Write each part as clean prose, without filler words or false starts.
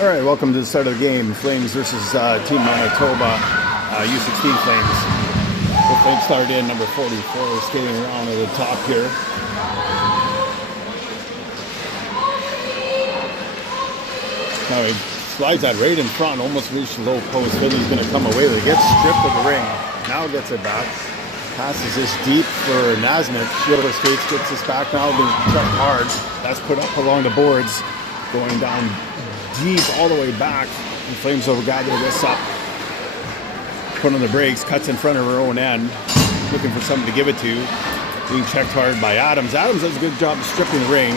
All right, welcome to the start of the game. Flames versus Team Manitoba, U16 Flames. The Flames started in number 44, skating around to the top here. Now he slides that right in front, almost reached the low post. Finley's going to come away with it. Gets stripped of the ring. Now gets it back. Passes this deep for Nasmith. Shield of skates, gets this back now, being checked hard. That's put up along the boards, going down deep all the way back. And Flames will gather this up. Put on the brakes, cuts in front of her own end. Looking for something to give it to. Being checked hard by Adams. Adams does a good job of stripping the ring.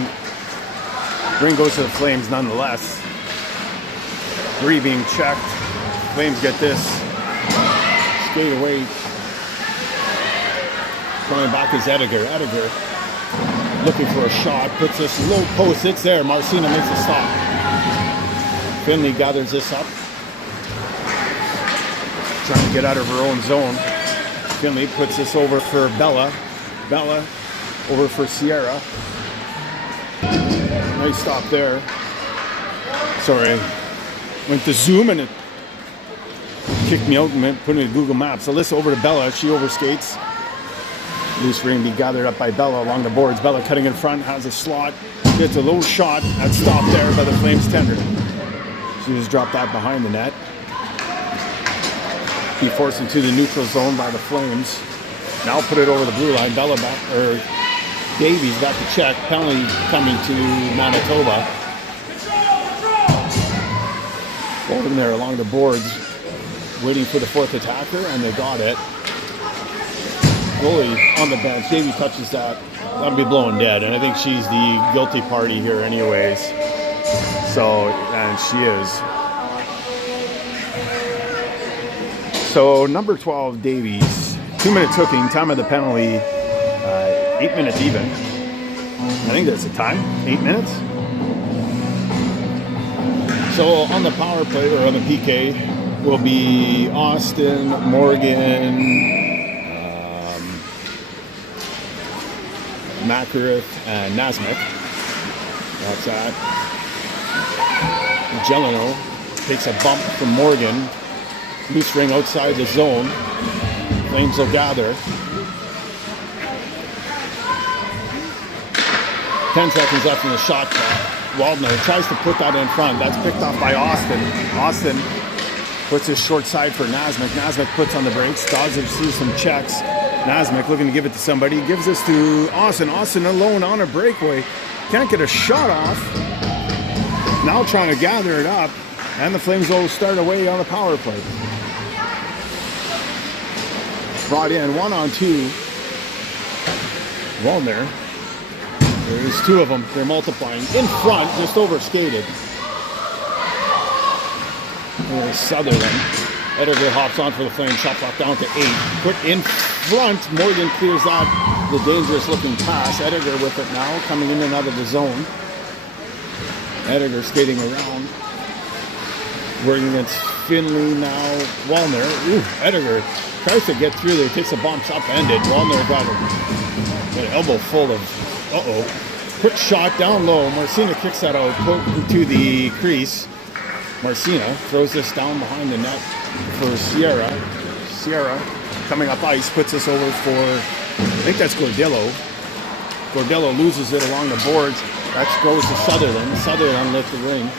Ring goes to the Flames nonetheless. Bree being checked. Flames get this. Skate away. Coming back is Ediger. Ediger looking for a shot. Puts this low post. It's there. Marcina makes a stop. Finley gathers this up. Trying to get out of her own zone. Finley puts this over for Bella. Bella over for Sierra. Nice stop there. Sorry. Went to zoom and it kicked me out and put it in Google Maps. Alyssa over to Bella. She overskates. Loose ring be gathered up by Bella along the boards. Bella cutting in front, has a slot. Gets a low shot. That's stopped there by the Flames tender. She just dropped that behind the net. Be forced into the neutral zone by the Flames. Now put it over the blue line. Bella back, or Davies got the check. Penalty coming to Manitoba. Holding there along the boards, waiting for the fourth attacker, and they got it. Goalie on the bench. Davey touches that. That'll be blowing dead, and I think she's the guilty party here anyways. So, and she is. So, number 12, Davies. 2 minutes hooking, time of the penalty, 8 minutes even. I think that's the time, 8 minutes. So, on the power play, or on the PK, will be Austin, Morgan, Makarith, and Nasmith. That's that. Gelino takes a bump from Morgan. Loose ring outside the zone. Flames will gather. 10 seconds left in the shot clock. Waldner tries to put that in front. That's picked off by Austin. Austin puts his short side for Nasmith. Nasmith puts on the brakes. Dodges through some checks. Nasmith looking to give it to somebody. Gives this to Austin. Austin alone on a breakaway. Can't get a shot off. Now trying to gather it up. And the Flames will start away on the power play. Brought in 1-on-2. Waldner. There's two of them. They're multiplying. In front, just over skated. There's Sutherland. Ediger hops on for the Flames. Shot clock down to 8. Put in front. Morgan clears that. The dangerous looking pass. Ediger with it now. Coming in and out of the zone. Ediger skating around. Working against Finley now. Wallner. Ooh, Ediger tries to get through there. Takes a bump. Upended. Wallner got an elbow full of... Uh-oh. Quick shot down low. Marcina kicks that out. Put into the crease. Marcina throws this down behind the net for Sierra. Sierra coming up ice. Puts this over for... I think that's Gordillo. Gordillo loses it along the boards. That goes to Sutherland. Sutherland lit the ring.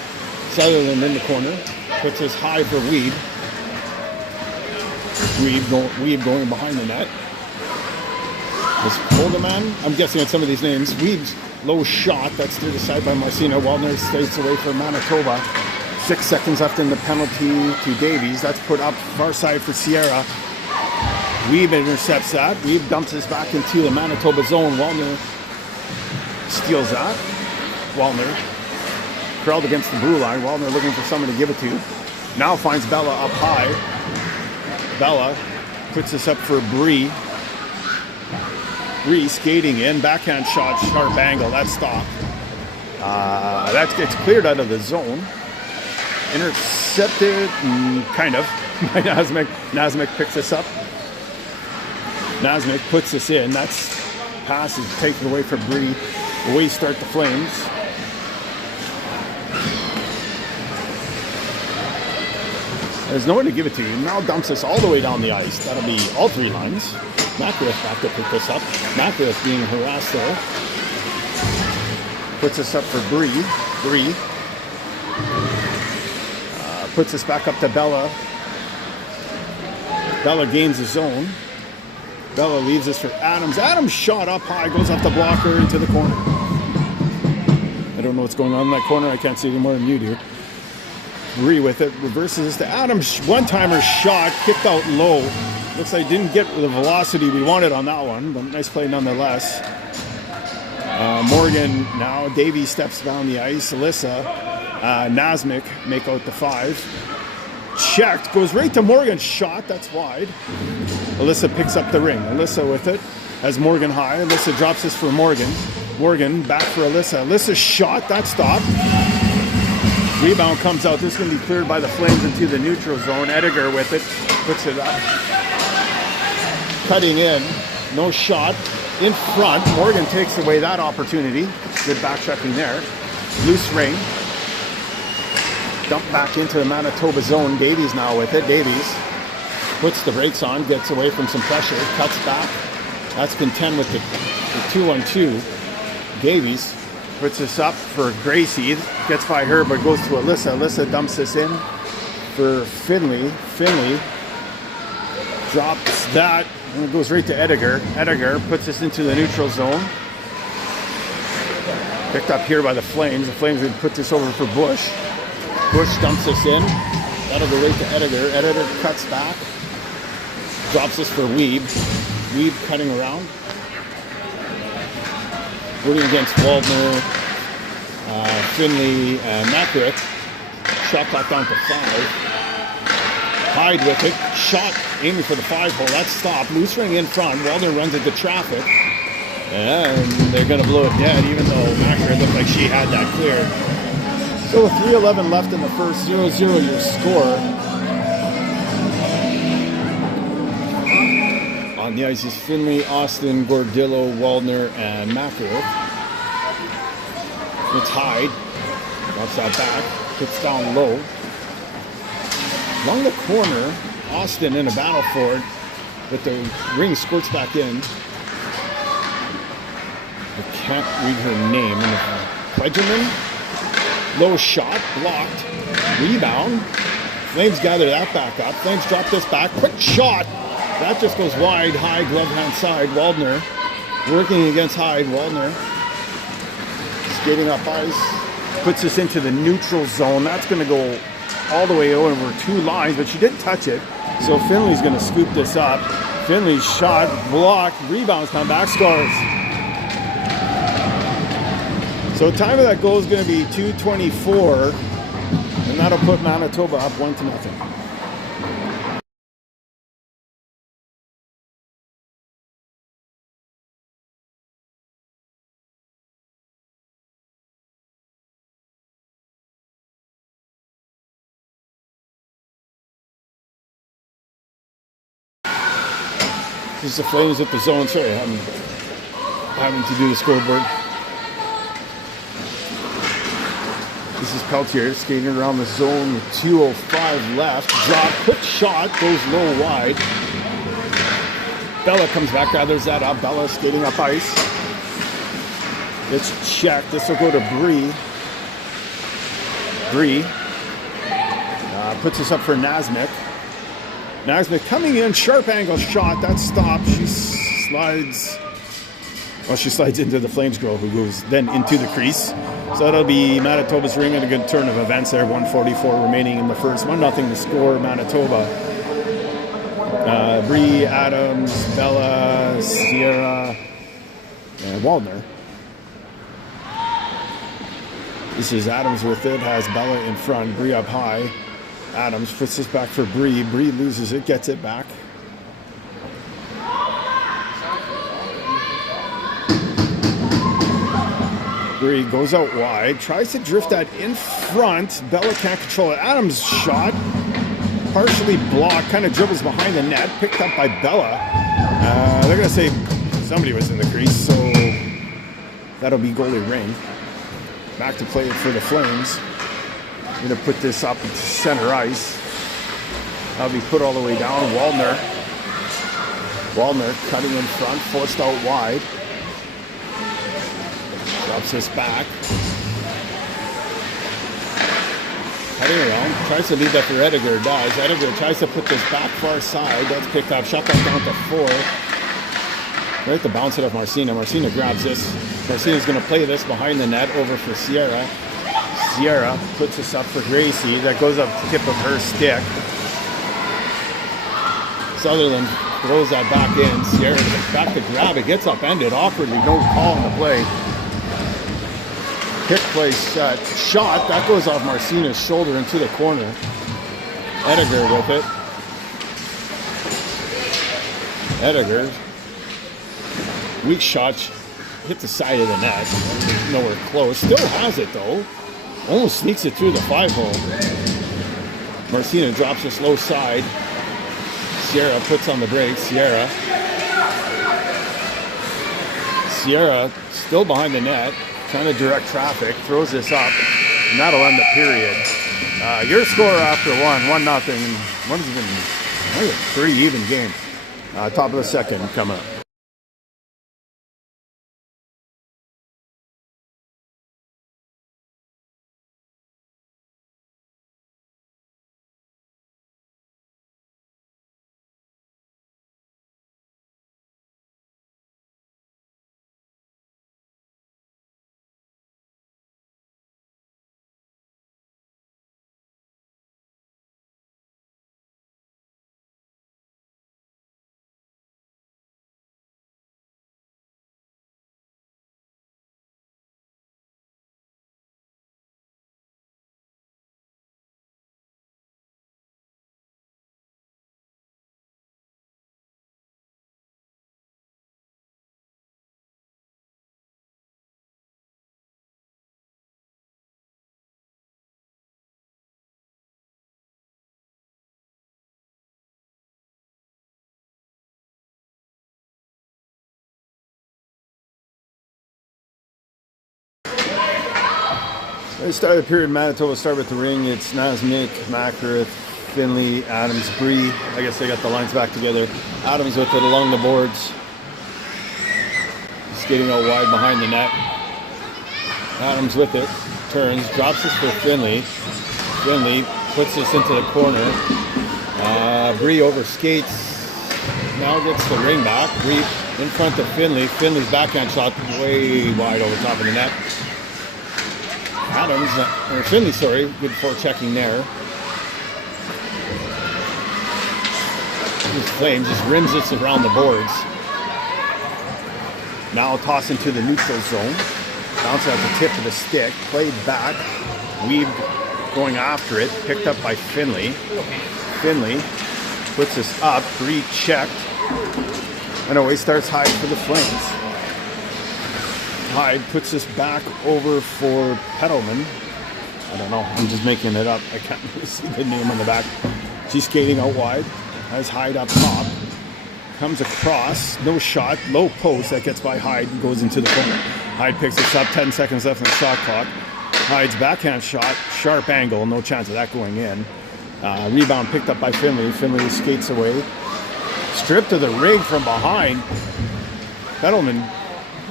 Sutherland in the corner. Puts this high for Weed. Weed going behind the net. This Holdeman, I'm guessing at some of these names. Weed's low shot. That's to the side by Marcina. Waldner stays away from Manitoba. 6 seconds left in the penalty to Davies. That's put up far side for Sierra. Weeb intercepts that. Weeb dumps this back into the Manitoba zone. Waldner steals that. Waldner curled against the blue line. Waldner looking for someone to give it to. Now finds Bella up high. Bella puts this up for Bree. Bree skating in. Backhand shot, sharp angle. That's stopped. That gets cleared out of the zone. Intercepted, kind of, by Nasmith. Nasmith picks this up. Nasmith puts this in. That's pass is taken away from Bree. Away start the Flames. There's nowhere to give it to you. Now dumps this all the way down the ice. That'll be all 3 lines. Makarov back to pick this up. Makarov being harassed there. Puts this up for Bree. Bree. Puts this back up to Bella. Bella gains the zone. Bella leaves this for Adams. Adams shot up high, goes off the blocker into the corner. I don't know what's going on in that corner. I can't see any more than you do. Bree with it, reverses this to Adams. One-timer shot, kicked out low. Looks like didn't get the velocity we wanted on that one, but nice play nonetheless. Morgan now. Davey steps down the ice. Alyssa, Nazmic make out the 5. Checked, goes right to Morgan. Shot, that's wide. Alyssa picks up the ring. Alyssa with it, has Morgan high. Alyssa drops this for Morgan. Morgan back for Alyssa. Alyssa shot, that stopped. Rebound comes out. This is going to be cleared by the Flames into the neutral zone. Ediger with it, puts it up. Cutting in, no shot. In front, Morgan takes away that opportunity. Good back checking there. Loose ring. Dump back into the Manitoba zone. Davies now with it. Davies puts the brakes on, gets away from some pressure, cuts back. That's contend with the 2-on-2. Davies puts this up for Gracie. Gets by her, but goes to Alyssa. Alyssa dumps this in for Finley. Finley drops that, and it goes right to Ediger. Ediger puts this into the neutral zone. Picked up here by the Flames. The Flames would put this over for Bush. Bush dumps this in. That'll go right to Ediger. Ediger cuts back. Drops this for Weeb. Weeb cutting around. Rooting against Waldner, Finley, and Makarov. Shot clock down to 5. Hyde with it. Shot aiming for the 5-hole. That's stopped. Loose ring in front. Waldner runs into traffic. And they're going to blow it dead, even though Makarov looked like she had that cleared. So with 3:11 left in the first, 0-0 your score. On the ice is Finley, Austin, Gordillo, Waldner, and Makarov. It's Hyde. Drops that back. Kicks down low. Along the corner, Austin in a battle for it, but the ring squirts back in. I can't read her name. Pledgerman. Low shot, blocked. Rebound. Flames gather that back up. Flames drop this back. Quick shot. That just goes wide, high, glove hand side. Waldner working against Hyde. Waldner skating up ice. Puts this into the neutral zone. That's going to go all the way over 2 lines, but she didn't touch it. So Finley's going to scoop this up. Finley's shot, blocked. Rebounds come back, scores. So time of that goal is going to be 2:24, and that'll put Manitoba up 1-0. This is the Flames at the zone. Sorry, I'm having to do the scoreboard. This is Peltier skating around the zone with 2:05 left. Drop, quick shot, goes low wide. Bella comes back, gathers that up. Bella skating up ice. It's checked. This will go to Bree. Bree puts this up for Nazmic. Nazmic coming in, sharp angle shot. That stopped. She slides. Well, she slides into the Flames girl, who goes then into the crease. So that'll be Manitoba's ring and a good turn of events there. 1:44 remaining in the first. 1-0 to score Manitoba. Bree, Adams, Bella, Sierra, and Waldner. This is Adams with it. Has Bella in front. Bree up high. Adams puts this back for Bree. Bree loses it, gets it back. Bree goes out wide, tries to drift that in front. Bella can't control it. Adams' shot, partially blocked, kind of dribbles behind the net, picked up by Bella. They're going to say somebody was in the crease, so that'll be goalie ring. Back to play it for the Flames. Going to put this up into center ice. That'll be put all the way down. Waldner cutting in front, forced out wide. Drops this back. Cutting around, tries to leave that for Ediger, does. Ediger tries to put this back far side. That's picked up. Shot back down to 4. Right to bounce it off Marcina. Marcina grabs this. Marcina's going to play this behind the net over for Sierra. Sierra puts this up for Gracie. That goes up the tip of her stick. Sutherland throws that back in. Sierra gets back to grab it. Gets upended awkwardly. No call on the play. Pick play set. Shot. That goes off Marcina's shoulder into the corner. Ediger with it. Ediger. Weak shot. Hit the side of the net. Nowhere close. Still has it though. Almost sneaks it through the 5-hole. Marcina drops this low side. Sierra puts on the brakes. Sierra still behind the net. Trying to direct traffic, throws this up, and that'll end the period. Your score after 1-0. One has been a pretty even game. Top of the second coming up. They started the period. Manitoba start with the ring. It's Nasmik, Makarith, Finley, Adams, Bree. I guess they got the lines back together. Adams with it along the boards. Skating out wide behind the net. Adams with it. Turns. Drops this for Finley. Finley puts this into the corner. Bree overskates. Now gets the ring back. Bree in front of Finley. Finley's backhand shot way wide over top of the net. Adams, or Finley, sorry, good for checking there. This flame just rims this around the boards. Now toss into the neutral zone. Bounce at the tip of the stick. Played back. Weave going after it. Picked up by Finley. Finley puts this up. Bree checked. And away starts Hyde for the Flames. Hyde puts this back over for Petalman. I don't know. I'm just making it up. I can't really see the name on the back. She's skating out wide. Has Hyde up top. Comes across. No shot. Low post. That gets by Hyde and goes into the corner. Hyde picks this up. 10 seconds left on the shot clock. Hyde's backhand shot. Sharp angle. No chance of that going in. Rebound picked up by Finley. Finley skates away. Stripped to the rig from behind. Petalman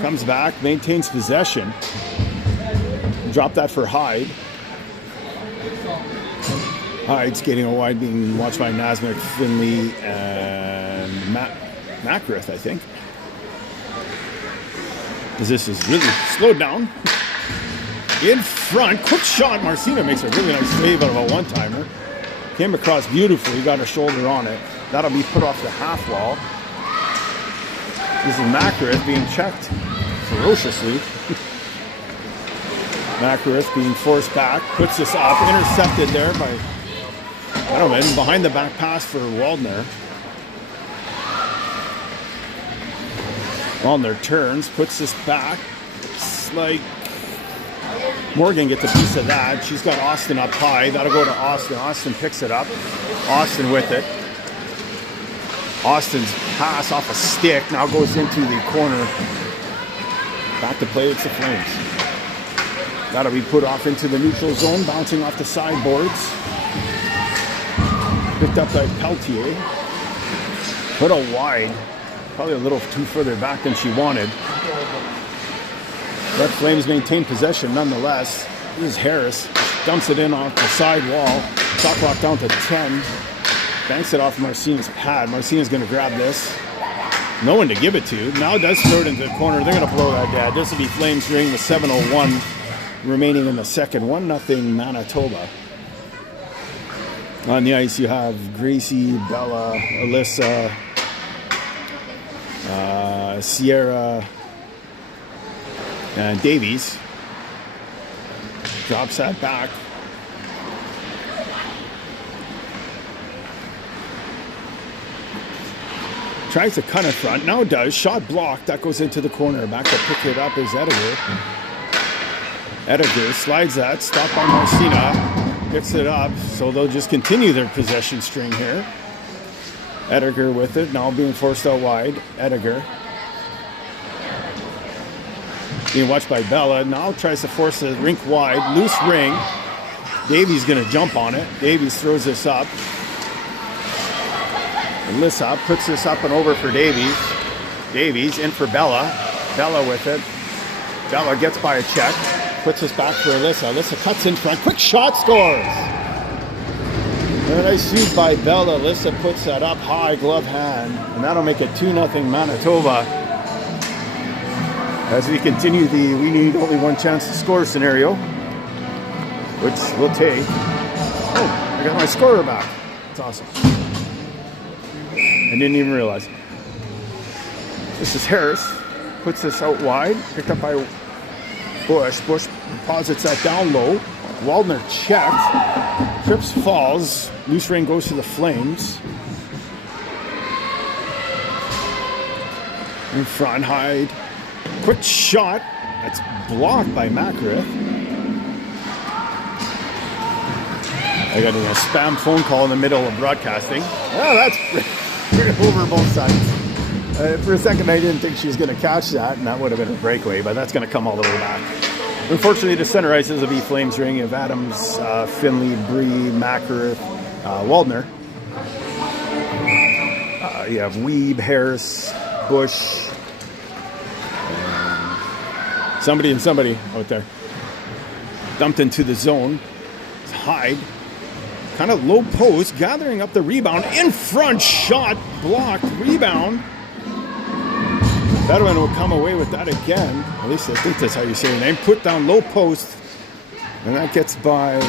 comes back, maintains possession. Drop that for Hyde. Hyde skating a wide, being watched by Nasmik, Finley, and Makarith, I think. This is really slowed down. In front, quick shot. Marcina makes a really nice save out of a one-timer. Came across beautifully, got her shoulder on it. That'll be put off the half wall. This is Makarith being checked ferociously. Makarith being forced back, puts this up, intercepted there by Edelman, behind the back pass for Waldner. Waldner turns, puts this back. It's like Morgan gets a piece of that. She's got Austin up high. That'll go to Austin. Austin picks it up. Austin with it. Austin's pass off a stick now goes into the corner. Back to play, it's the Flames. That'll be put off into the neutral zone, bouncing off the sideboards. Picked up by Peltier. Put a wide. Probably a little too further back than she wanted. But Flames maintain possession nonetheless. This is Harris. Dumps it in off the side wall. Shot clock down to 10. Banks it off Marcina's pad. Marcina's going to grab this. No one to give it to. Now does throw it into the corner. They're going to blow that dead. This will be Flames during the 7:01 remaining in the second. 1-0 Manitoba. On the ice you have Gracie, Bella, Alyssa, Sierra, and Davies. Drops that back. Tries to cut in front. Now does. Shot blocked. That goes into the corner. Back to pick it up is Ediger. Ediger slides that. Stopped by Marcina. Picks it up. So they'll just continue their possession string here. Ediger with it. Now being forced out wide. Ediger. Being watched by Bella. Now tries to force the rink wide. Loose ring. Davies going to jump on it. Davies throws this up. Alyssa puts this up and over for Davies. Davies in for Bella. Bella with it. Bella gets by a check. Puts this back for Alyssa. Alyssa cuts in front. Quick shot, scores! And a nice shoot by Bella. Alyssa puts that up high, glove hand. And that'll make it 2-0 Manitoba. As we continue the we need only one chance to score scenario. Which we'll take. Oh, I got my scorer back. That's awesome. I didn't even realize. This is Harris. Puts this out wide. Picked up by Bush. Bush deposits that down low. Waldner checked. Trips, falls. Loose ring goes to the Flames. In front, Hyde. Quick shot. That's blocked by Makarith. I got a spam phone call in the middle of broadcasting. Oh, that's over both sides. For a second, I didn't think she was going to catch that, and that would have been a breakaway, but that's going to come all the way back. Unfortunately, the center ices will be Flames ring of Adams, Finley, Bree, Makarith, Waldner. You have Weeb, Harris, Bush, somebody and somebody out there. Dumped into the zone. It's Hyde. Kind of low post, gathering up the rebound. In front, shot, blocked, rebound. Bedouin will come away with that again. At least I think that's how you say your name. Put down low post. And that gets by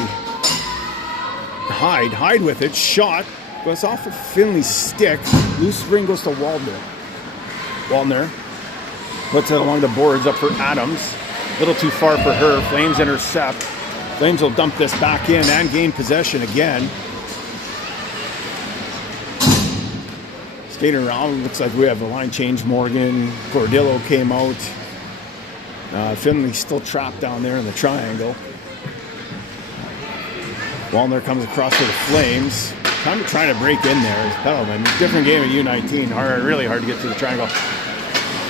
Hyde. Hyde with it. Shot. Goes off of Finley's stick. Loose ring goes to Waldner. Waldner puts it along the boards up for Adams. A little too far for her. Flames intercept. Flames will dump this back in and gain possession again. Skating around, looks like we have a line change. Morgan, Gordillo came out. Finley still trapped down there in the triangle. Wallner comes across to the Flames. Kind of trying to break in there. Petalman, different game at U19. Really hard to get to the triangle.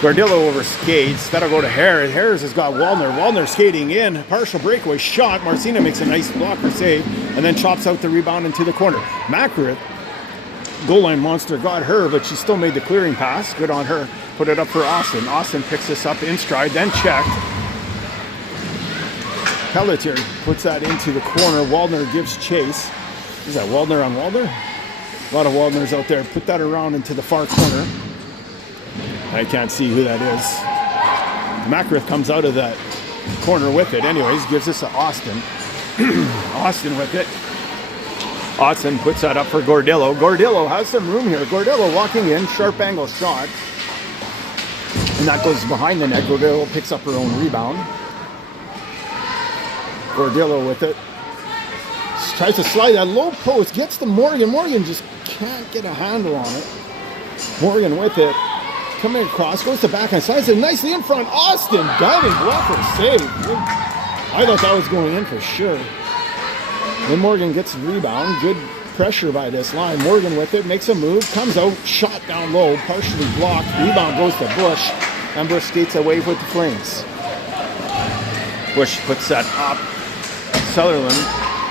Gordillo over skates. That'll go to Harris. Harris has got Wallner. Wallner skating in. Partial breakaway shot. Marcina makes a nice blocker save and then chops out the rebound into the corner. Makarith, goal line monster, got her, but she still made the clearing pass. Good on her. Put it up for Austin. Austin picks this up in stride, then checked. Pelletier puts that into the corner. Waldner gives chase. Is that Waldner on Waldner? A lot of Waldners out there. Put that around into the far corner. I can't see who that is. Makarith comes out of that corner with it. Anyways, gives this to Austin. Austin with it. Austin puts that up for Gordillo. Gordillo has some room here. Gordillo walking in, sharp angle shot. And that goes behind the net. Gordillo picks up her own rebound. Gordillo with it. Tries to slide that low post. Gets to Morgan. Morgan just can't get a handle on it. Morgan with it. Coming across, goes to backhand, slides it nicely in front. Austin, diving blocker save. I thought that was going in for sure. Then Morgan gets the rebound. Good pressure by this line. Morgan with it, makes a move, comes out, shot down low, partially blocked. Rebound goes to Bush, and Bush skates away with the Flames. Bush puts that up. Sutherland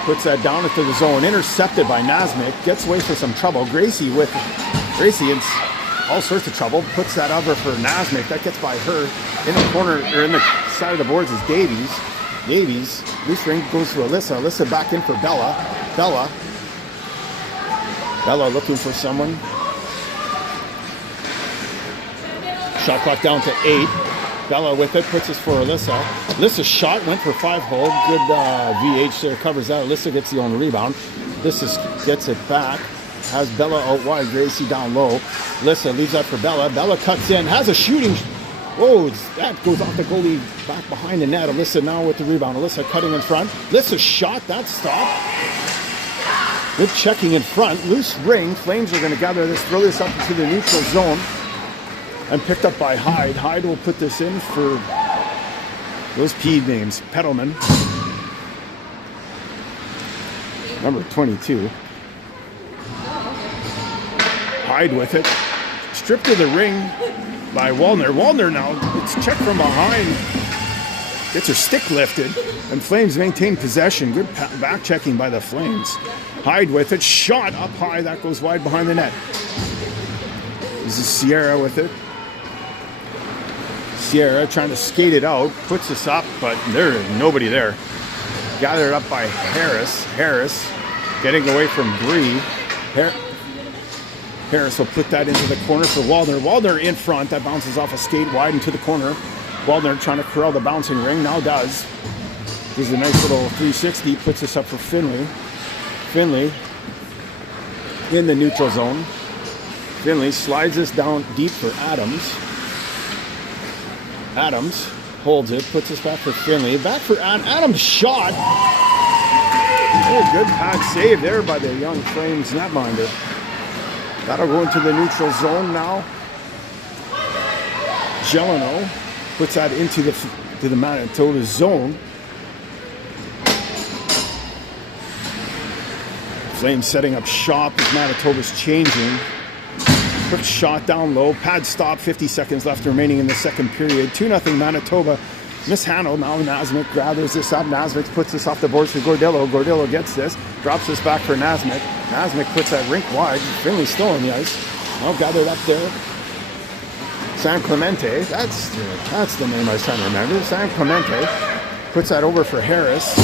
puts that down into the zone, intercepted by Nasmik, gets away for some trouble. Gracie in all sorts of trouble, puts that over for Nasmik. That gets by her. In the corner, or in the side of the boards is Davies. Loose ring goes to Alyssa. Alyssa back in for Bella. Bella looking for someone. Shot clock down to 8. Bella with it, puts this for Alyssa. Alyssa's shot went for 5-hole. Good VH there, covers that. Alyssa gets the only rebound. Alyssa gets it back. Has Bella out wide, Gracie down low. Alyssa leaves that for Bella. Bella cuts in, has a shooting. Whoa, that goes off the goalie back behind the net. Alyssa now with the rebound. Alyssa cutting in front. Alyssa's shot, that stopped. Good checking in front. Loose ring. Flames are going to gather this, throw this up into the neutral zone. And picked up by Hyde. Hyde will put this in for those P names. Petalman. Number 22. Hyde with it. Stripped to the ring by Wallner. Wallner now, it's checked from behind. Gets her stick lifted. And Flames maintain possession. Good back checking by the Flames. Hyde with it. Shot up high. That goes wide behind the net. This is Sierra with it. Sierra trying to skate it out, puts this up, but there's nobody there. Gathered up by Harris. Harris getting away from Bree. Harris will put that into the corner for Waldner. Waldner in front. That bounces off a skate wide into the corner. Waldner trying to corral the bouncing ring. Now does. Gives a nice little 360. Puts this up for Finley. Finley in the neutral zone. Finley slides this down deep for Adams. Adams holds it, puts this back for Finley. Back for Adams' shot. Oh, good pad save there by the young Flames netminder. That'll go into the neutral zone now. Gelano puts that into the Manitoba zone. Flames setting up shop as Manitoba's changing. Quick shot down low. Pad stop. 50 seconds left remaining in the second period. 2-0 Manitoba. Mishandled. Now Nasmik gathers this up. Nasmik puts this off the boards for Gordillo. Gordillo gets this. Drops this back for Nasmik. Nasmik puts that rink wide. Finley's still on the ice. Now gathered up there. San Clemente. That's the name I was trying to remember. San Clemente puts that over for Harris.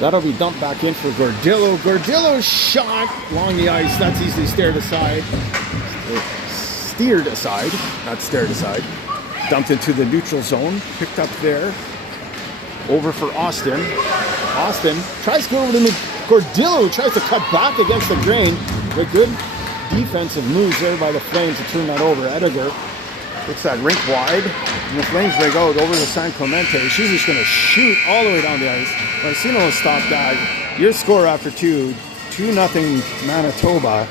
That'll be dumped back in for Gordillo. Gordillo's shot along the ice. That's easily steered aside. Not stared aside. Dumped into the neutral zone. Picked up there. Over for Austin. Austin tries to go over to Gordillo. Tries to cut back against the grain. But good defensive moves there by the Flames to turn that over. Ediger puts that rink wide. And the Flames break out over to San Clemente. She's just going to shoot all the way down the ice. Marcino will stop that. Your score after 2-0 Manitoba.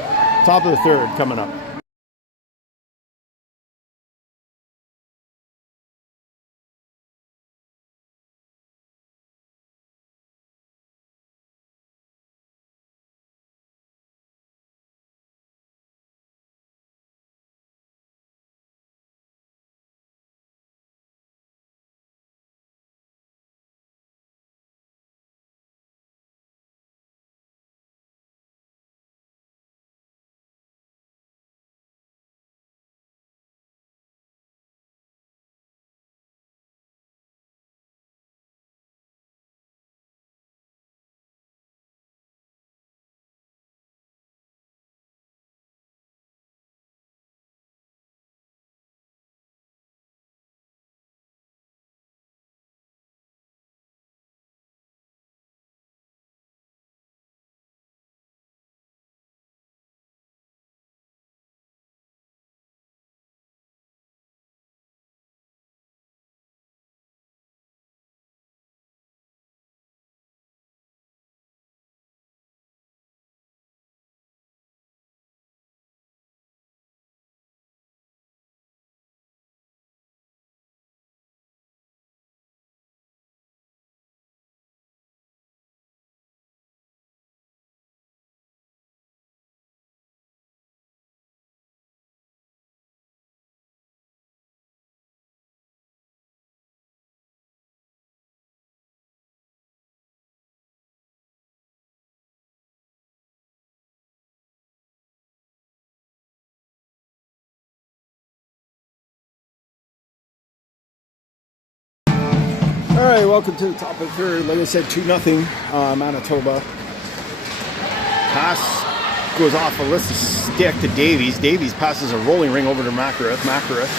Top of the third coming up. Hey, welcome to the top of the third. Like I said, 2-0 Manitoba. Pass goes off Alyssa's stick to Davies. Davies passes a rolling ring over to Makareth. Makareth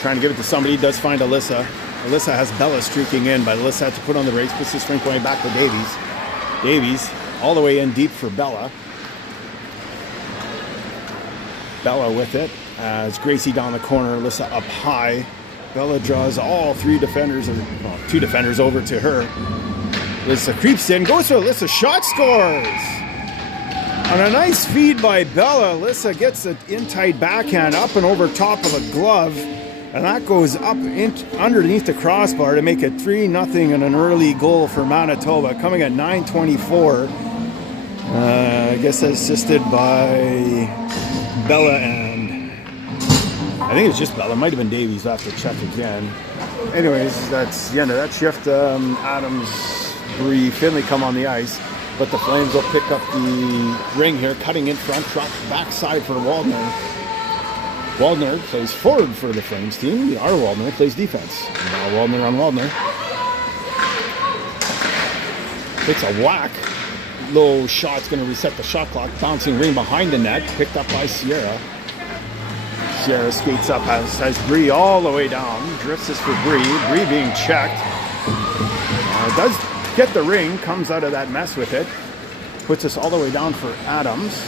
trying to give it to somebody. Does find Alyssa. Alyssa has Bella streaking in, but Alyssa had to put on the brakes. Puts the strength going back to Davies. Davies all the way in deep for Bella. Bella with it as Gracie down the corner. Alyssa up high. Bella draws all three defenders, or well, two defenders over to her. Alyssa creeps in, goes for Alyssa, shot scores! On a nice feed by Bella, Alyssa gets an in-tight backhand up and over top of a glove, and that goes up underneath the crossbar to make it 3-0 and an early goal for Manitoba, coming at 9:24. I guess assisted by Bella and I think it's just Bella. It might have been Davies. I'll have to check again. Anyways, that's the end of that shift. Adams, Bree, Finley come on the ice, but the Flames will pick up the ring here, cutting in front, drop backside for Waldner. Waldner plays forward for the Flames team. Our Waldner plays defense. Now Waldner on Waldner. Takes a whack. Low shot's going to reset the shot clock. Bouncing ring behind the net, picked up by Sierra. Sierra skates up, has Bree all the way down. Drifts this for Bree. Bree being checked. Does get the ring, comes out of that mess with it. Puts us all the way down for Adams.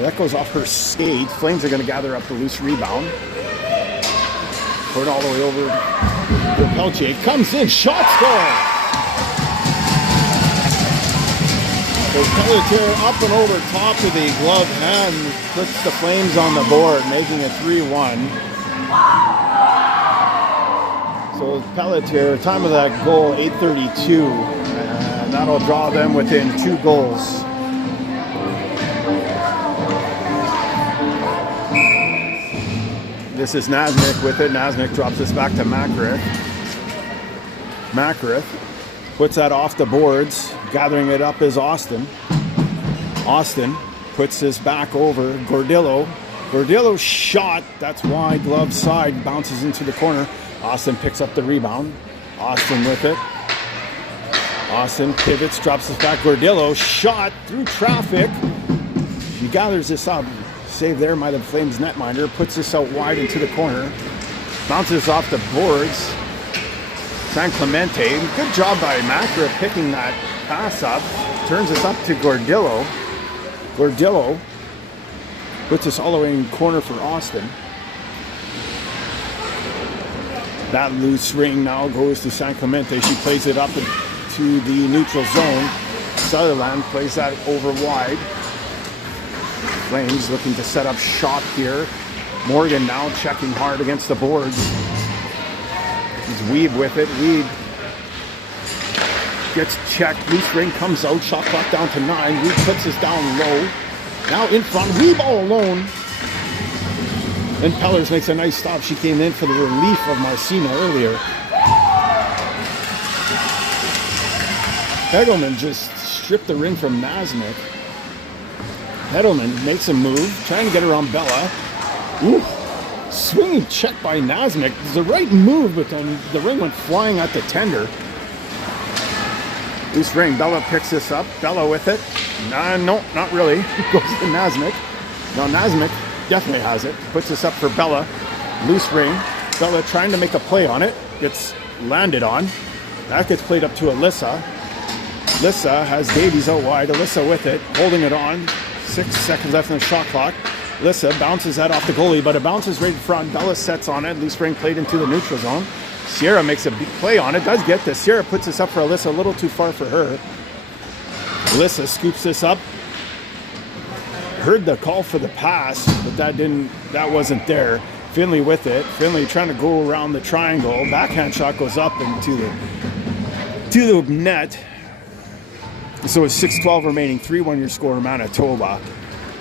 That goes off her skate. Flames are going to gather up the loose rebound. Put it all the way over to Peltier. Comes in, shot score! So Pelletier up and over top of the glove hand puts the Flames on the board, making it 3-1. So Pelletier, time of that goal, 8:32, and that'll draw them within 2 goals. This is Nasmik with it. Nasmik drops this back to Makareth. Makareth puts that off the boards. Gathering it up is Austin. Austin puts this back over. Gordillo. Gordillo shot. That's wide glove side. Bounces into the corner. Austin picks up the rebound. Austin with it. Austin pivots, drops this back. Gordillo shot through traffic. He gathers this up. Save there by the Flames netminder. Puts this out wide into the corner. Bounces off the boards. San Clemente. Good job by Macra picking that pass up. Turns us up to Gordillo. Gordillo puts us all the way in corner for Austin. That loose ring now goes to San Clemente. She plays it up to the neutral zone. Sutherland plays that over wide. Flames looking to set up shop here. Morgan now checking hard against the boards. He's Weeb with it. Weeb gets checked. Loose ring comes out. Shot clock down to 9. Weeb puts us down low. Now in front. Weeb all alone. And Pellers makes a nice stop. She came in for the relief of Marcina earlier. Hegelman just stripped the ring from Nasmik. Hegelman makes a move, trying to get around Bella. Ooh, swinging check by Nasmik. It's the right move, but then the ring went flying at the tender. Loose ring. Bella picks this up. Bella with it. No, not really. Goes to Nasmik. Now Nasmik definitely has it. Puts this up for Bella. Loose ring. Bella trying to make a play on it. Gets landed on. That gets played up to Alyssa. Alyssa has Davies out wide. Alyssa with it. Holding it on. 6 seconds left in the shot clock. Alyssa bounces that off the goalie, but it bounces right in front. Bella sets on it. Loose ring played into the neutral zone. Sierra makes a big play on it. Does get this. Sierra puts this up for Alyssa. A little too far for her. Alyssa scoops this up. Heard the call for the pass, but that wasn't there. Finley with it. Finley trying to go around the triangle. Backhand shot goes up into the net. So it's 6:12 remaining. 3-1 your score, Manitoba.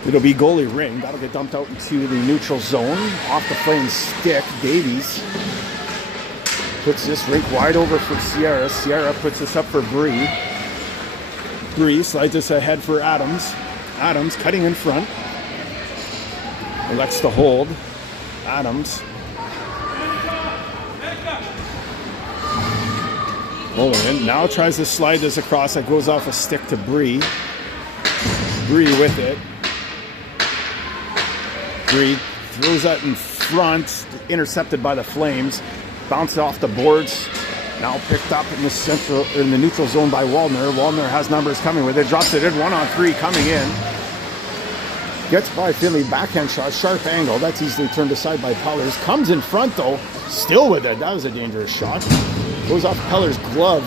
It'll be goalie ring. That'll get dumped out into the neutral zone. Off the Flames stick. Davies puts this rink wide over for Sierra. Sierra puts this up for Bree. Bree slides this ahead for Adams. Adams cutting in front. Elects to hold. Adams Rolling in. Now tries to slide this across. That goes off a stick to Bree. Bree with it. Bree throws that in front. Intercepted by the Flames. Bounced off the boards. Now picked up in the neutral zone by Waldner. Waldner has numbers coming with it. Drops it in 1-on-3 coming in. Gets by Finley. Backhand shot. Sharp angle. That's easily turned aside by Pellers. Comes in front though. Still with it. That was a dangerous shot. Goes off Peller's glove.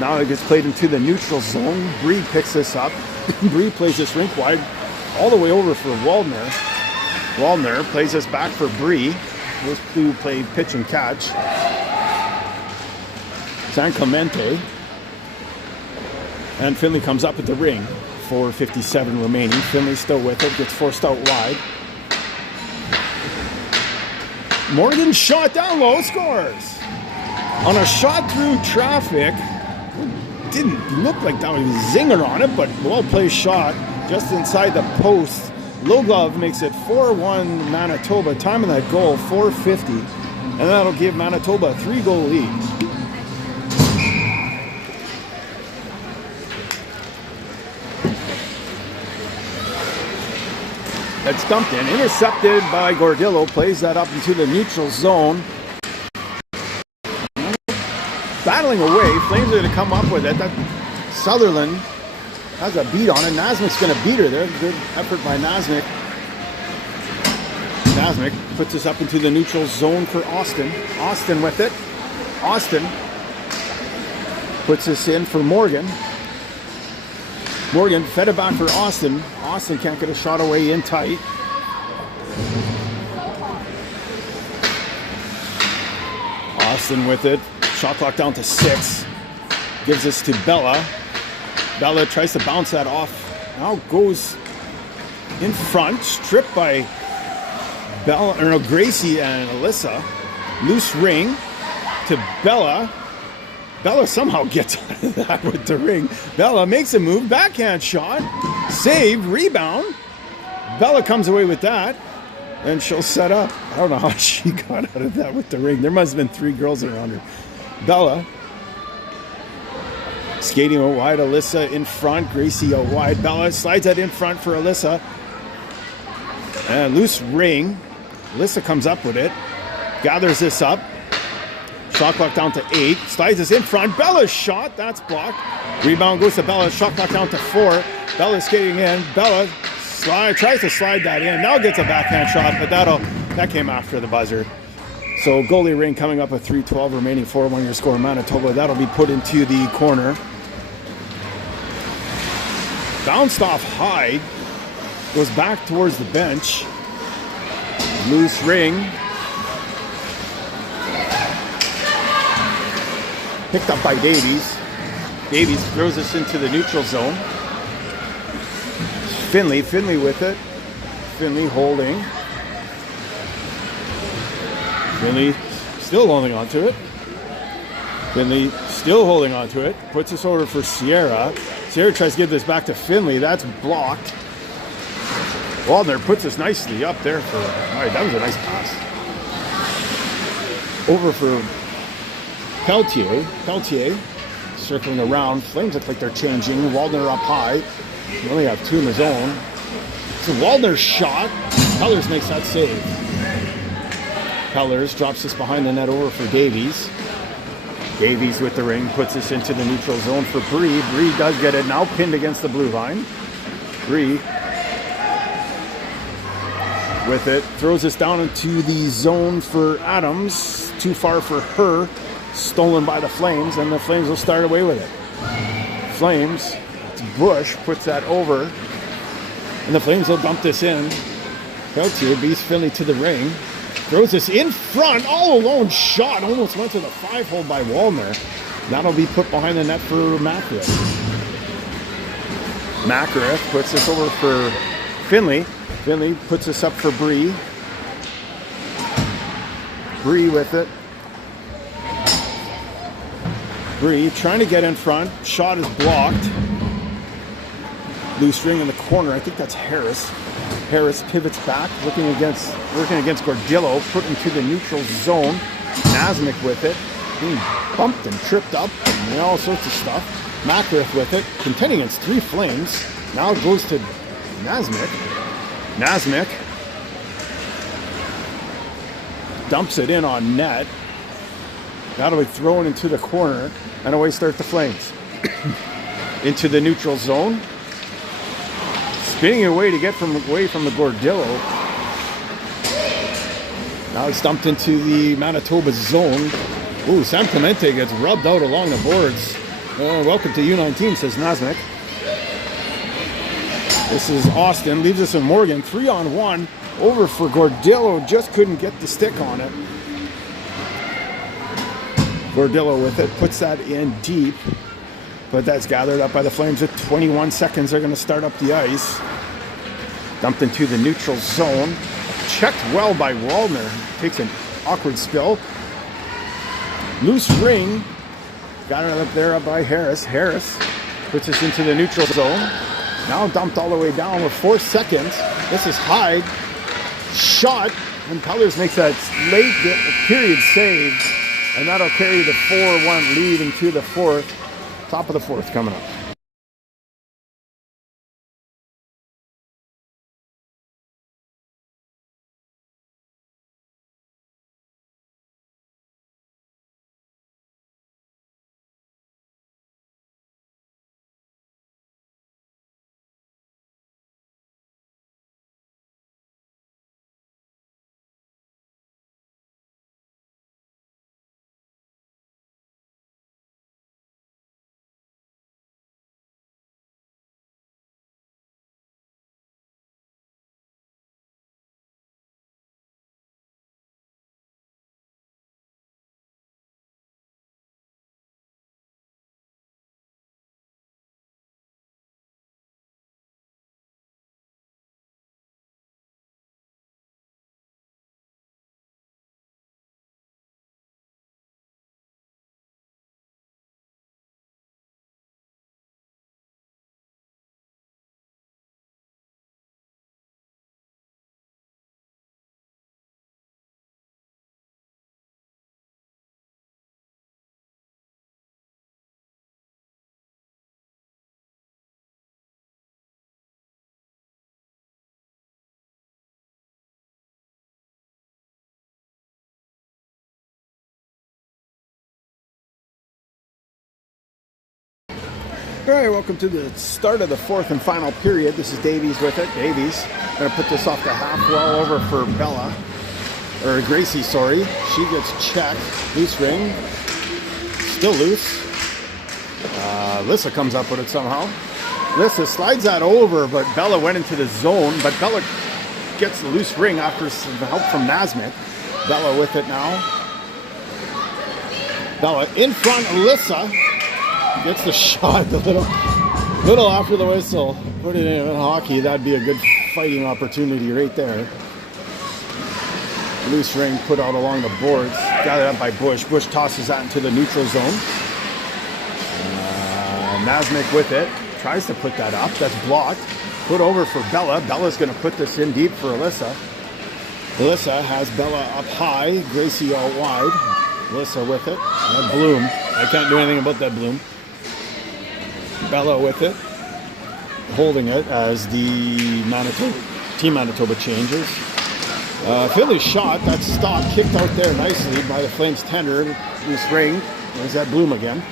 Now it gets played into the neutral zone. Bree picks this up. Bree plays this rink wide all the way over for Waldner. Waldner plays this back for Bree. Those two play pitch and catch. San Clemente. And Finley comes up at the ring. 4:57 remaining. Finley still with it. Gets forced out wide. Morgan shot down low. Scores. On a shot through traffic. Didn't look like that was a zinger on it, but well-placed shot just inside the post. Low glove makes it 4-1 Manitoba. Time of that goal, 4:50. And that'll give Manitoba a 3-goal lead. That's dumped in. Intercepted by Gordillo. Plays that up into the neutral zone. Battling away. Flames are going to come up with it. That Sutherland has a beat on it. Nasmic's going to beat her there. Good effort by Nasmic. Nasmic puts us up into the neutral zone for Austin. Austin with it. Austin puts this in for Morgan. Morgan fed it back for Austin. Austin can't get a shot away in tight. Austin with it. Shot clock down to 6. Gives this to Bella. Bella tries to bounce that off. Now goes in front. Stripped by Gracie and Alyssa. Loose ring to Bella. Bella somehow gets out of that with the ring. Bella makes a move. Backhand shot. Save. Rebound. Bella comes away with that. And she'll set up. I don't know how she got out of that with the ring. There must have been 3 girls around her. Bella skating out wide. Alyssa in front. Gracie out wide. Bella slides that in front for Alyssa. And loose ring. Alyssa comes up with it. Gathers this up. Shot clock down to 8. Slides this in front. Bella's shot. That's blocked. Rebound goes to Bella. Shot clock down to 4. Bella skating in. Bella tries to slide that in. Now gets a backhand shot, but that came after the buzzer. So goalie ring coming up with 3:12 remaining. 4-1 your score Manitoba. That'll be put into the corner. Bounced off Hyde. Goes back towards the bench. Loose ring. Picked up by Davies. Davies throws us into the neutral zone. Finley with it. Finley holding. Finley still holding on to it. Finley still holding on to it. Puts us over for Sierra. Sierra tries to give this back to Finley. That's blocked. Waldner puts us nicely up there for... All right, that was a nice pass. Over for Peltier. Peltier circling around. Flames look like they're changing. Waldner up high. We only have 2 in the zone. So Waldner's shot. Pellers makes that save. Pellers drops this behind the net over for Davies. Davies with the ring. Puts this into the neutral zone for Bree. Bree does get it. Now pinned against the blue line. Bree with it. Throws us down into the zone for Adams. Too far for her. Stolen by the Flames. And the Flames will start away with it. Flames... Bush puts that over, and the Flames will dump this in. Peltier beats Finley to the ring, throws this in front, all alone shot, almost went to the 5-hole by Waldner. That'll be put behind the net for Makareth. Makareth puts this over for Finley. Finley puts this up for Bree. Bree with it. Bree trying to get in front. Shot is blocked. Loose ring in the corner. I think that's Harris. Harris pivots back, working against Gordillo, put into the neutral zone. Nasmik with it, being bumped and tripped up and all sorts of stuff. Macrith with it, contending against 3 Flames. Now it goes to Nasmik. Nasmik dumps it in on net. That'll be thrown into the corner, and away start the Flames. Into the neutral zone. Spinning away to get away from the Gordillo. Now it's dumped into the Manitoba zone. Ooh, San Clemente gets rubbed out along the boards. Welcome to U19, says Nasmik. This is Austin. Leaves us in Morgan. 3-on-1. Over for Gordillo. Just couldn't get the stick on it. Gordillo with it. Puts that in deep. But that's gathered up by the Flames at 21 seconds. They're going to start up the ice. Dumped into the neutral zone. Checked well by Waldner. Takes an awkward spill. Loose ring. Got it up there by Harris. Harris puts us into the neutral zone. Now dumped all the way down with 4 seconds. This is Hyde. Shot. And Pellers makes that late period save. And that'll carry the 4-1 lead into the fourth. Top of the fourth coming up. All right, welcome to the start of the fourth and final period. This is Davies with it. Davies going to put this off the half well over for Bella. Or Gracie, sorry. She gets checked. Loose ring. Still loose. Lissa comes up with it somehow. Lissa slides that over, but Bella went into the zone. But Bella gets the loose ring after some help from Nasmik. Bella with it now. Bella in front. Lissa gets the shot a little after the whistle. Put it in hockey. That'd be a good fighting opportunity right there. Loose ring put out along the boards. Got it up by Bush. Bush tosses that into the neutral zone. Nasmik with it. Tries to put that up. That's blocked. Put over for Bella. Bella's going to put this in deep for Alyssa. Alyssa has Bella up high. Gracie all wide. Alyssa with it. And Bloom. I can't do anything about that Bloom. Bella with it. Holding it as the Team Manitoba changes. Finley's shot. That's stopped. Kicked out there nicely by the Flames tender. Loose ring. There's that Bloom again.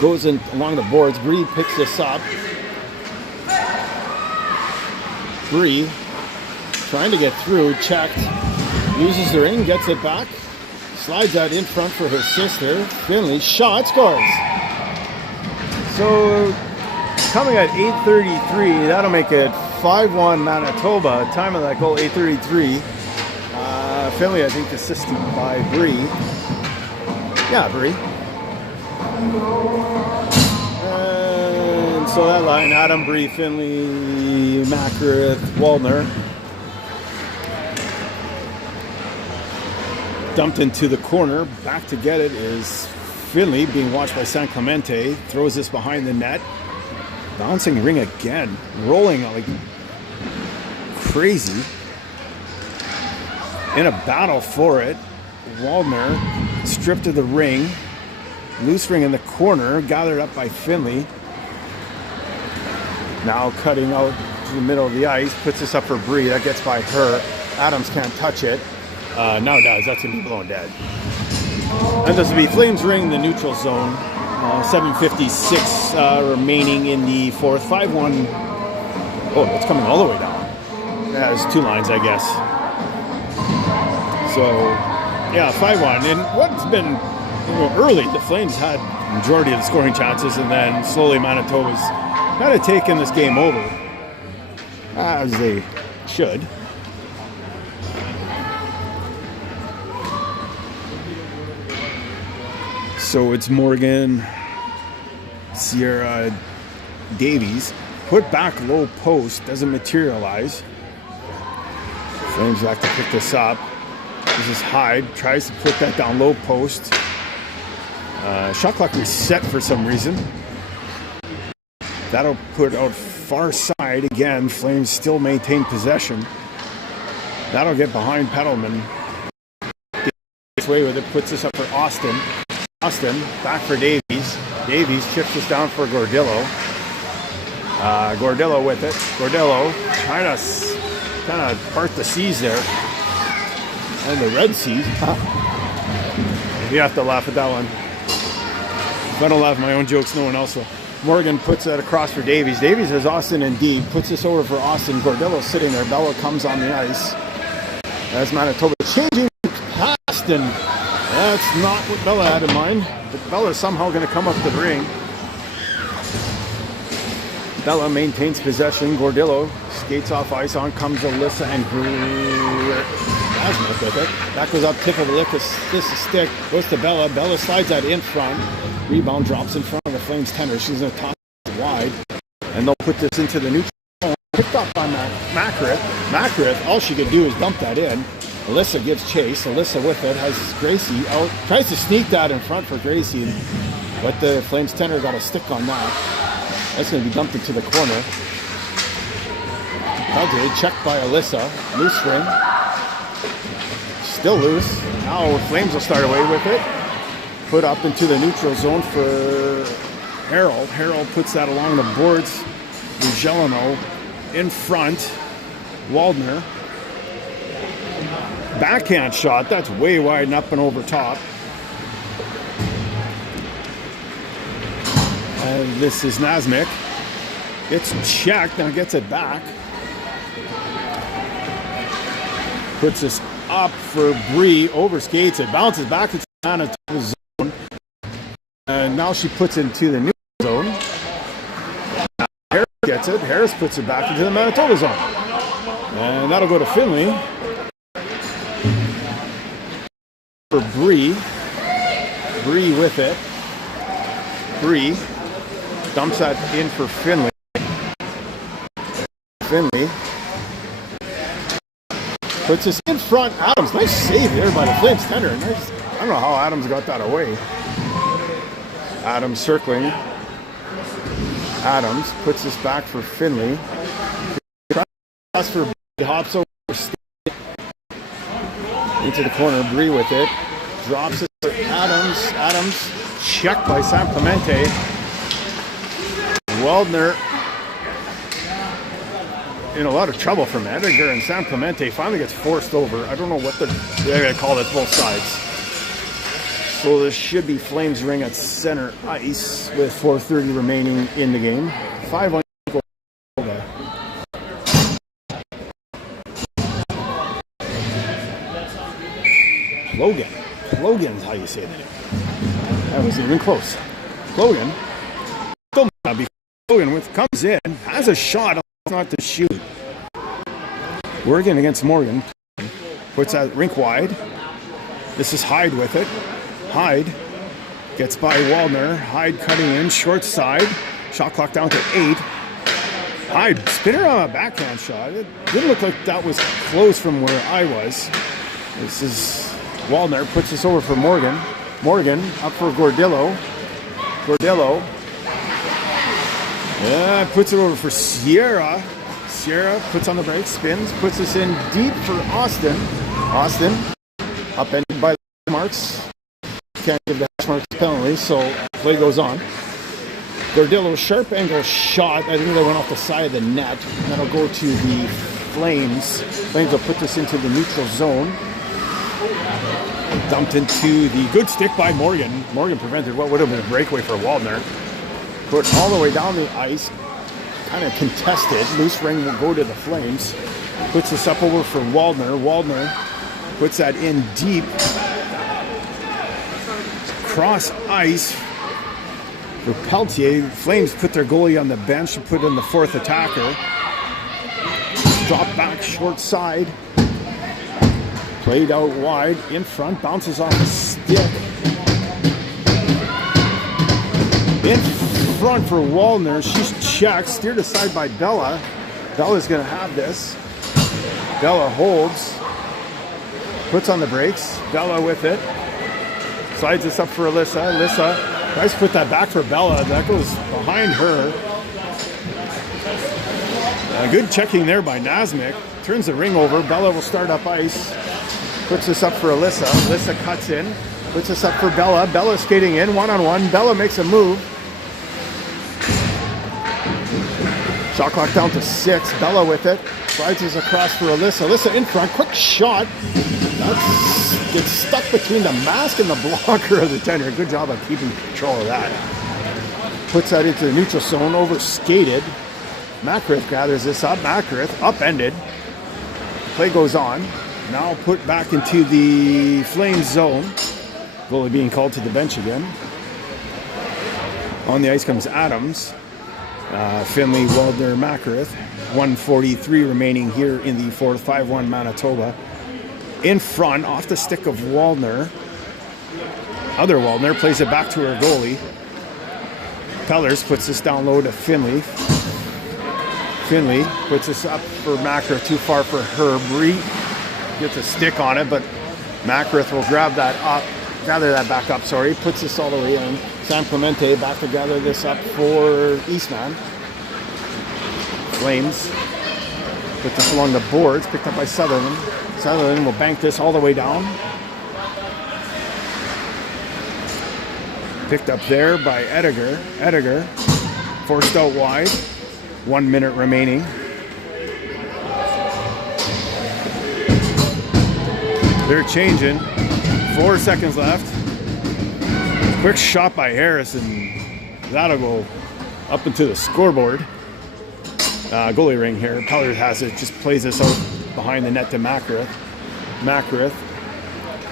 Goes in along the boards. Bree picks this up. Bree trying to get through. Checked. Loses the ring. Gets it back. Slides that in front for her sister. Finley shot. Scores. So coming at 8:33. That'll make it 5-1 Manitoba. Time of that goal 8:33. Finley, I think, assisted by Bree. Yeah, Bree. And so that line, Adam, Bree, Finley, Macrith, Waldner. Dumped into the corner. Back to get it is Finley, being watched by San Clemente. Throws this behind the net. Bouncing ring again. Rolling like crazy. In a battle for it. Waldner stripped of the ring. Loose ring in the corner, gathered up by Finley. Now cutting out to the middle of the ice, puts this up for Bree. That gets by her. Adams can't touch it. Now it does. That's going to be blown dead. And this will be Flames ring in the neutral zone. 7:56 remaining in the fourth. 5-1. Oh, it's coming all the way down. Yeah, there's two lines, I guess. So, yeah, 5-1. And what's been early, the Flames had the majority of the scoring chances, and then slowly Manitoba's kind of taken this game over, as they should. So it's Morgan, Sierra, Davies. Put back low post, doesn't materialize. Flames have to pick this up. This is Hyde, tries to put that down low post. Shot clock reset for some reason. That'll put out far side again. Flames still maintain possession. That'll get behind Petalman. This way with it, puts this up for Austin. Austin back for Davies. Davies chips this down for Gordillo. Gordillo with it. Gordillo trying to kind of part the seas there. And the Red Sea. You have to laugh at that one. If I don't laugh at my own jokes, no one else will. Morgan puts that across for Davies. Davies has Austin and D. Puts this over for Austin. Gordillo's sitting there. Bella comes on the ice. As Manitoba changing past, and that's not what Bella had in mind. But Bella's somehow going to come up to the ring. Bella maintains possession. Gordillo skates off ice. On comes Alyssa and Asmuth with it. That goes up, tip of the lip. This is stick. Goes to Bella. Bella slides that in front. Rebound drops in front of the Flames tender. She's going to toss it wide. And they'll put this into the neutral zone. Picked up by Macrith. Macrith, all she could do is dump that in. Alyssa gives chase. Alyssa with it has Gracie out. Tries to sneak that in front for Gracie. But the Flames tender got a stick on that. That's going to be dumped into the corner. Okay, checked by Alyssa. Loose ring. Still loose. Now Flames will start away with it. Put up into the neutral zone for Harold. Harold puts that along the boards. Ugelino in front. Waldner. Backhand shot. That's way wide and up and over top. And this is Nazmic. It's checked. Now gets it back. Puts this up for Bree. Overskates it. Bounces back into Manitoba zone. And now she puts it into the new zone. Now Harris gets it. Harris puts it back into the Manitoba zone. And that'll go to Finley. For Bree. Bree with it. Bree dumps that in for Finley. Finley puts this in front. Adams, nice save there by the Flames tender. Nice. I don't know how Adams got that away. Adams circling. Adams puts this back for Finley. Pass for hops over into the corner. Bree with it. Drops it for Adams. Adams checked by San Clemente. Waldner in a lot of trouble from Edgar, and San Clemente finally gets forced over. I don't know what they're going to call it, both sides. So this should be Flames ring at center ice with 4:30 remaining in the game. 5-1. Logan's how you say that. That wasn't even close. Logan. Still not be Logan comes in, has a shot, not to shoot. Working against Morgan. Puts that rink wide. This is Hyde with it. Hyde gets by Waldner. Hyde cutting in, short side. Shot clock down to 8. Hyde spinner on a backhand shot. It didn't look like that was close from where I was. This is Waldner puts this over for Morgan. Morgan up for Gordillo. Gordillo. Yeah, puts it over for Sierra. Sierra puts on the brakes, spins, puts this in deep for Austin. Austin upended by marks. Can't give the hash marks penalty, so play goes on. Gordillo, sharp angle shot. I think they went off the side of the net. That'll go to the Flames. Flames will put this into the neutral zone. Dumped into the good stick by Morgan. Morgan prevented what would have been a breakaway for Waldner. Put all the way down the ice. Kind of contested. Loose ring will go to the Flames. Puts this up over for Waldner. Waldner puts that in deep. Cross ice for Peltier. Flames put their goalie on the bench to put in the fourth attacker. Drop back short side. Played out wide, in front, bounces off a stick. In front for Waldner. She's checked, steered aside by Bella. Bella's going to have this. Bella holds. Puts on the brakes. Bella with it. Slides this up for Alyssa. Alyssa tries to put that back for Bella. That goes behind her. A good checking there by Nazmic. Turns the ring over. Bella will start up ice. Puts this up for Alyssa. Alyssa cuts in. Puts this up for Bella. Bella skating in, one-on-one. Bella makes a move. Shot clock down to 6. Bella with it. Slides this across for Alyssa. Alyssa in front. Quick shot. That gets stuck between the mask and the blocker of the tender. Good job of keeping control of that. Puts that into the neutral zone. Over skated. Macrith gathers this up. Macrith upended. Play goes on. Now put back into the Flames zone. Goalie being called to the bench again. On the ice comes Adams. Finley, Waldner, Macrith. 1:43 remaining here in the fourth. 5-1 Manitoba. In front, off the stick of Waldner. Other Waldner plays it back to her goalie. Pellers puts this down low to Finley. Finley puts this up for Macrith. Too far for her. Bree gets a stick on it, but Macrith will gather that back up, puts this all the way in. San Clemente back to gather this up for Eastman. Flames put this along the boards, picked up by Sutherland. Sutherland will bank this all the way down. Picked up there by Ediger. Ediger forced out wide. 1 minute remaining. They're changing. 4 seconds left. Quick shot by Harrison. That'll go up into the scoreboard. Goalie ring here. Peller has it. Just plays this out behind the net to Macrith. Macrith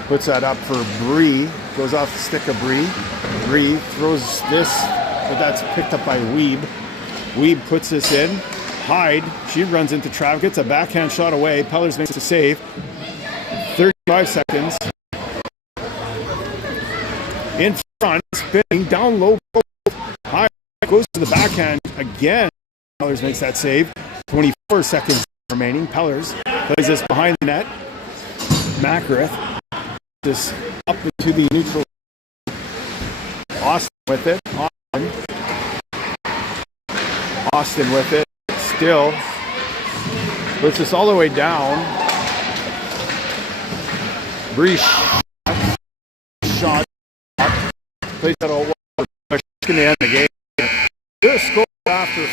puts that up for Bree. Goes off the stick of Bree. Bree throws this, but that's picked up by Weeb. Weeb puts this in. Hyde. She runs into traffic. Gets a backhand shot away. Pellers makes a save. 35 seconds. In front, spinning down low. High goes to the backhand again. Pellers makes that save. 24 seconds remaining. Pellers plays this behind the net. Macrith this up into the neutral. Austin with it. Austin with it. Still puts this all the way down. Breach shot. Plays that all over. In the end of the game. Good score after